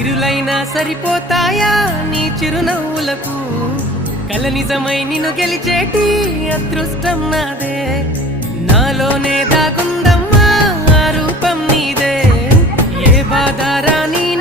సిరులైనా సరిపోతాయా నీ చిరునవ్వులకు కల నిజమై నిన్ను గెలిచేటి అదృష్టం నాదే నాలోనే దాగుందమ్మా ఆ రూపం నీదే ఏ బాధ రాని